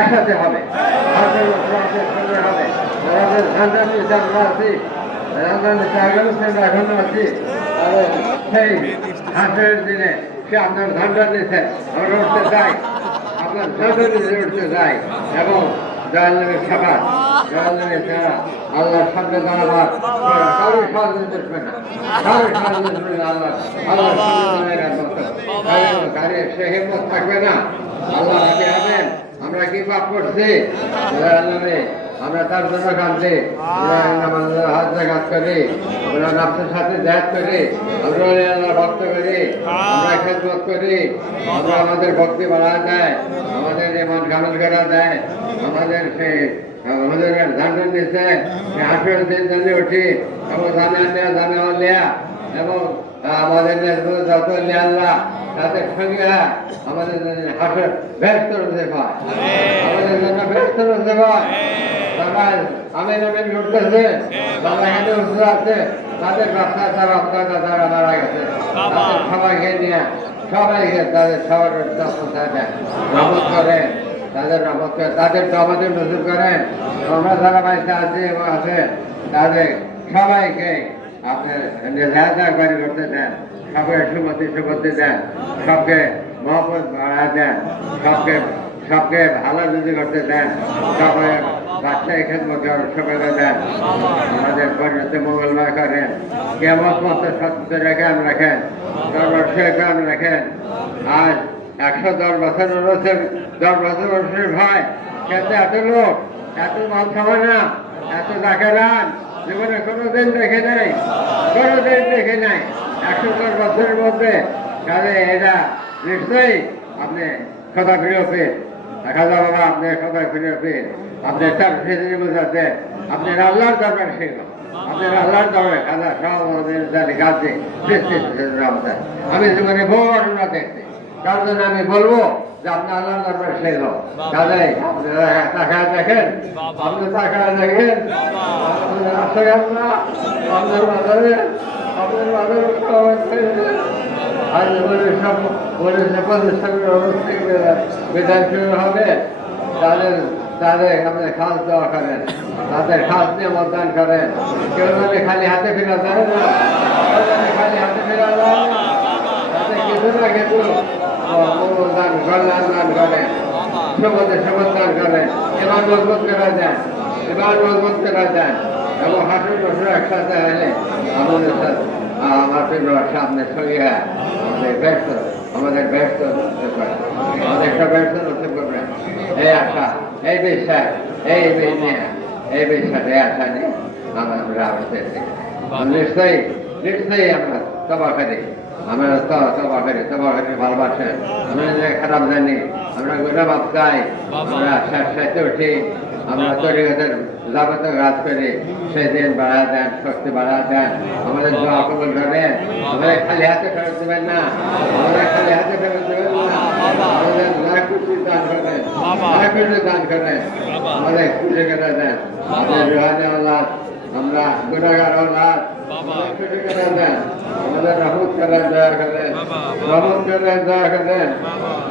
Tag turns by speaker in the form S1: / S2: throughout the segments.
S1: একসাথে হবে। সেই আপনার ধান্দা নিয়েছেন আমরা আপনার উঠতে চাই। এবং জয়ালের সাবাস জয়ালের ছাড়া আল্লাহর সামনে দাঁড়াবার না। কারোর সাহায্য দেখবে সে হিম্মত থাকবে না। আল্লাহ করছি আমরা তার জন্য হাত জাগাত করি। আমরা নামের সাথে ধ্যান করি। আমরা ভক্ত করি। আমরা করি। আমরা আমাদের ভক্তি বাড়া দেয়। আমাদের যেমন কামল করা দেয়। আমাদের সে, আমাদের ধান হাসপাতাল দিন জানে উঠি। এবং জানে আনিয়া জানে লিয়া এবং আমাদের যত আল্লাহ, তাদের সঙ্গে আমাদের হাসে ব্যস্ত রয়েছে পায়। জন্য ব্যস্ত রয়েছে এখানে উঠতে আছে তাদের বাচ্চা তারা আপনারা তাদের সবাইকে নিয়ে সবাইকে তাদের সবার রহমত করেন আছি তাদের সবাইকে সবকে মহব্বত বাড়া দেন সবকে সবকে ভালো যদি করতে দেন সবাই বাচ্চা এখান মধ্যে সবাইকে দেন। আমাদের পরিণত মঙ্গলবার করেন। কেমন মতো সত্য রেখেন রাখেন সর্বস্ব রাখেন। আজ একশো দশ বছর রয়েছে দশ বছর বছরের ভাই খেতে এত লোক, এত মাল খাবে না, এত টাকা রান জীবনে কোনোদিন দেখে নাই, কোনোদিন দেখে নাই। একশো দশ বছরের মধ্যে, তাহলে এটা নিশ্চয়ই আপনি কথা ফিরে পেয়ে খাজা বাবা আপনি কথা ফিরে পেয়ে আপনি তার ফিরে বোঝাতে আপনি আল্লাহর দরবার শেখ আপনার আল্লাহর দরবার খাজা সব আমাদের গাছে আমি জীবনে বড় না দেখতে তার জন্য আমি বলব যে আপনি আল্লাহর দরবার তাহলে আপনারা টাকা দেখেন। আপনি টাকা দেখেন। আপনার আপনার আপনার আজ বলে সব, বলে সকলের সঙ্গে অবশ্যই বিধান শুরু হবে। তাদের তাদের আমাদের খাস দেওয়া করেন। তাদের খাস নিয়ে মতদান করেন। কেউ যদি খালি হাতে ফেরা যায় না। খালি হাতে ফেরা যায় না। তাদের কিছু না কিছু দান কল্যাণ দান করেন সমাজে সমাধান করেন এবার মজবুত করা যায়। এবার মজবুত করা যায়। এবং হাঁটুর বছর একসাথে হলে। আমাদের সামনে সরিয়ে আমাদের ব্যস্ত আমাদের ব্যস্ত আমাদের ব্যস্ত হতে পারবে এই আশা, এই বিশ্বাস, এই এই বিশ্বাস আশা নিয়ে আমরা নিশ্চয়ই নিশ্চয়ই আমরা তবা করি আমরা তো তবা করি তবা করি ভালোবাসেন আমরা যে খারাপ জানি, আমরা গোটা বাপ চাই। আমরা সাথে উঠি। আমরা তরিগতের যাবতীয় কাজ করি সেদিন বাড়া দেন শক্তি বাড়া দেন আমাদের দোয়া কবল করেন আমাদের খালি হাতে ফেরত দেবেন না আমাদের খালি হাতে ফেরত দেবেন না আমাদের লাখ কোটি দান করেন লাখ কোটি দান করেন আমাদের খুশি করে দেন আমাদের রোহানি আল্লাহ আমরা গুণাগার আল্লাহ খুশি করে দেন আমাদের রহমত করেন দয়া করেন রহমত করেন দয়া করেন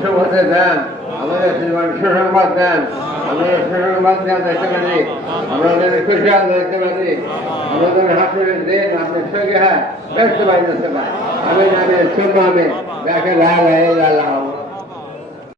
S1: সুমতে দেন আমাদের সুসংবাদ দেন। আমরা সুসংবাদ দেওয়া দেখতে পারি যদি খুশিয়াল দেখতে পারি আমাদের হাসির দিন, আপনি সঙ্গে হ্যাঁ ব্যস্ত পাই দেখতে পাই আমি আমি শুনব আমি দেখে লাল হয়ে লাল